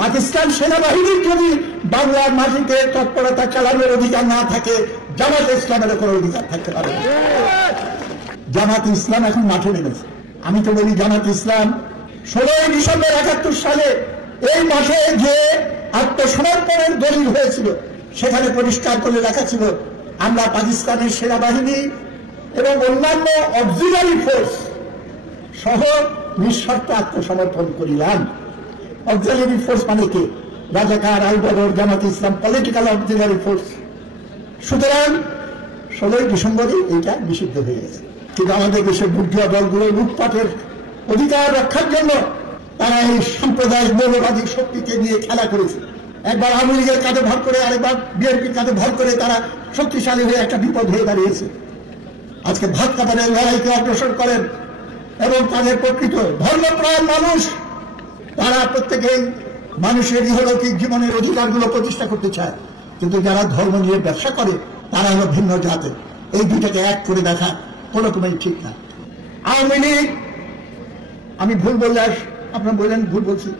পাকিস্তান সেনাবাহিনীর যদি বাংলার মাটিতে তৎপরতা চালানোর অধিকার না থাকে, জামাত ইসলামের কোনো অধিকার থাকতে পারে। জামাত ইসলাম এখন মাঠে নেমেছে। আমি তো বলি জামাত ইসলাম 16 ডিসেম্বর 71 সালে এই মাঠে যে আত্মসমর্পণের দলিল হয়েছিল, সেখানে পরিষ্কার করে লেখা ছিল, আমরা পাকিস্তানের সেনাবাহিনী এবং অন্যান্য অক্সিলারি ফোর্স সহ নিঃশর্ত আত্মসমর্পণ করিলাম। অক্সিলারি ফোর্স মানে কি? রাজাকার, আল-বদর, জামাত ইসলাম পলিটিক্যাল অক্সিলারি ফোর্স। সুতরাং 16 ডিসেম্বরে এইটা নিষিদ্ধ হয়ে গেছে। কিন্তু আমাদের দেশের বুদ্ধিয়া দলগুলো লুটপাটের অধিকার রক্ষার জন্য তারা এই সাম্প্রদায়িক মৌলবাদী শক্তিকে নিয়ে খেলা করেছে। একবার আওয়ামী লীগের কাঁধে ভর করে, আরেকবার বিএনপির কাঁধে ভর করে তারা শক্তিশালী হয়ে একটা বিপদ হয়ে দাঁড়িয়েছে। আজকে ভাত কাপড়ের লড়াইকে অগ্রসর করেন এবং তাদের প্রকৃত ধর্মপ্রাণ মানুষ, তারা প্রত্যেকেই মানুষের ইহলৌকিক জীবনের অধিকারগুলো প্রতিষ্ঠা করতে চায়। কিন্তু যারা ধর্ম নিয়ে ব্যবসা করে তারা হলো ভিন্ন জাতের। এই দুটাকে এক করে দেখা কোনো রকমই ঠিক না। আওয়ামী লীগ, আমি ভুল বললে আপনারা বললেন ভুল বলছি,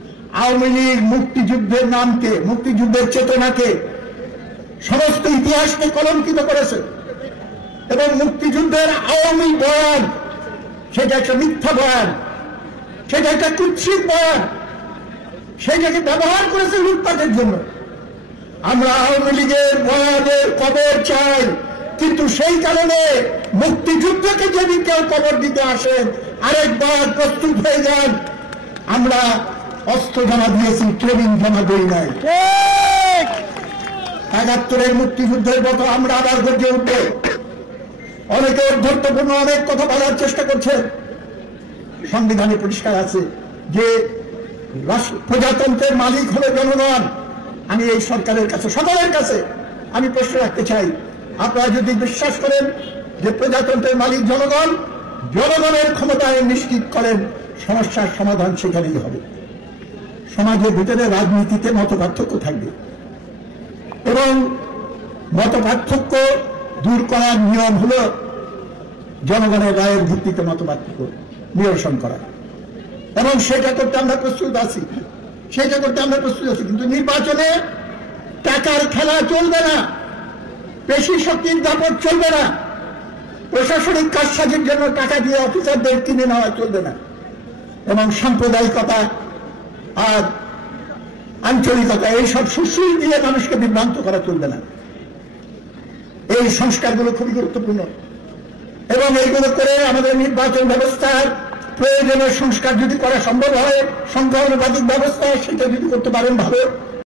আওয়ামী লীগ মুক্তিযুদ্ধের নামকে, মুক্তিযুদ্ধের চেতনাকে, সমস্ত ইতিহাসকে কলঙ্কিত করেছে এবং মুক্তিযুদ্ধের আওয়ামী বয়ান সেটা একটা মিথ্যা বয়ান, সেটা একটা কুৎসিত বয়ান, সেটাকে ব্যবহার করেছে লুটপাটের জন্য। আমরা আওয়ামী লীগের বয়ানের কবর চাই, কিন্তু সেই কারণে মুক্তিযুদ্ধকে যদি কেউ কবর দিতে আসেন, আরেকবার প্রস্তুত হয়ে যান। আমরা অস্ত্র জমা দিয়েছি, ট্রেনিং জমা দিই নাই। 71-এর মুক্তিযুদ্ধের মতো আমরা আবার গর্জে উঠব। অনেকে অধ্যর্থপূর্ণ অনেক কথা বলার চেষ্টা করছেন। সংবিধানে পরিষ্কার আছে যে প্রজাতন্ত্রের মালিক হলো জনগণ। আমি এই সরকারের কাছে, সকলের কাছে আমি প্রশ্ন রাখতে চাই, আপনারা যদি বিশ্বাস করেন যে প্রজাতন্ত্রের মালিক জনগণ, জনগণের ক্ষমতায় নিশ্চিত করেন, সমস্যার সমাধান সেখানেই হবে। সমাজের ভিতরে রাজনীতিতে মত পার্থক্য থাকবে এবং মত পার্থক্য দূর করার নিয়ম হল জনগণের রায়ের ভিত্তিতে মত পার্থক্য নিরসন করা, এবং সেটা করতে আমরা প্রস্তুত আছি, কিন্তু নির্বাচনে টাকার খেলা চলবে না, পেশি শক্তির দাপট চলবে না, প্রশাসনিক কারসাজির জন্য টাকা দিয়ে অফিসারদের কিনে নেওয়া চলবে না, এবং সাম্প্রদায়িকতা আর আঞ্চলিকতা এইসব সুশ্রী দিয়ে মানুষকে বিভ্রান্ত করা চলবে না। এই সংস্কারগুলো খুবই গুরুত্বপূর্ণ এবং এইগুলো করে আমাদের নির্বাচন ব্যবস্থার প্রয়োজনীয় সংস্কার যদি করা সম্ভব হয়, সংখ্যানুপাতিক ব্যবস্থা সেটা যদি করতে পারেন ভালো।